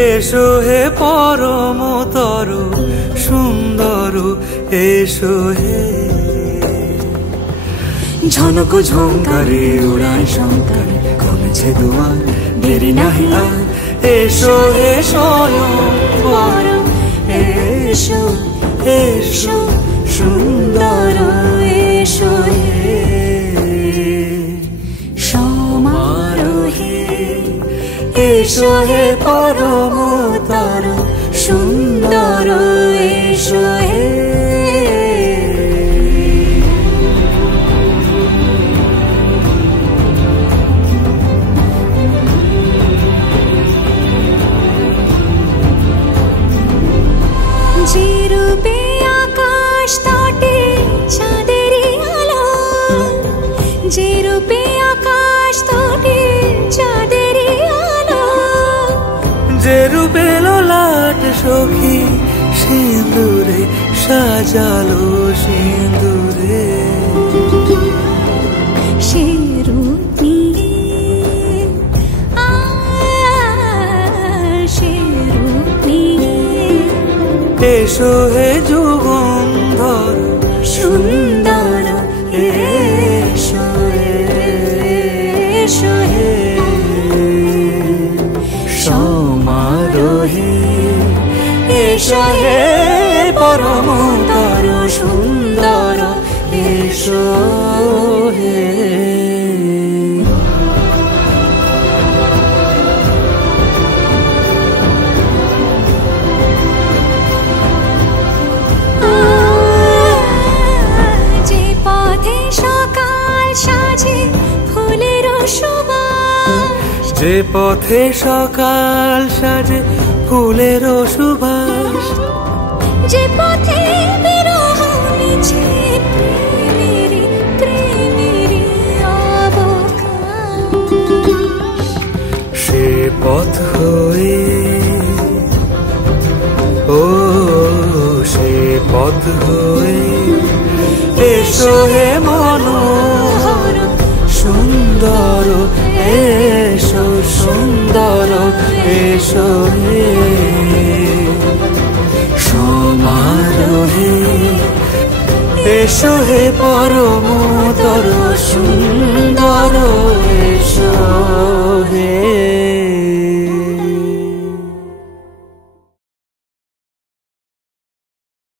এসো হে পরমতর সুন্দর, এসো হে। ঝনক ঝঙ্কারে উড়ায় শঙ্কারে, কমেছে দুয়ার দেরি নাহি আর। এসো হে স্বয়ং পরম, এসো এসো সুন্দর, এসো হে সমারোহে। এসো হে পরমতর সুন্দর, এসো হে। যে রূপে আকাশ তটে চাঁদেরই আলো, যে রূপে আকাশ তটে চাঁদেরই আলো, যে রূপে ললাট সখী সিঁদুরে সাজালো সিঁদুরে। সে রূপ নিয়ে, সে রূপ নিয়ে এসো হে যুগন্ধর সুন্দর, এসো এসো হে সমারোহে। এসো হে পরমতর সুন্দর, এসো হে। যে পথে সকাল সাজে ফুলের সুবাস, যে পথে বিরহ মিছে প্রেমের প্রেমের অবকাশ, সে পথ হয়ে, ও সে পথ হয়ে এসো হে মনোহর সুন্দর, এসো সুন্দর, এসো হে সমারোহে। এসো হে পরমতর সুন্দর,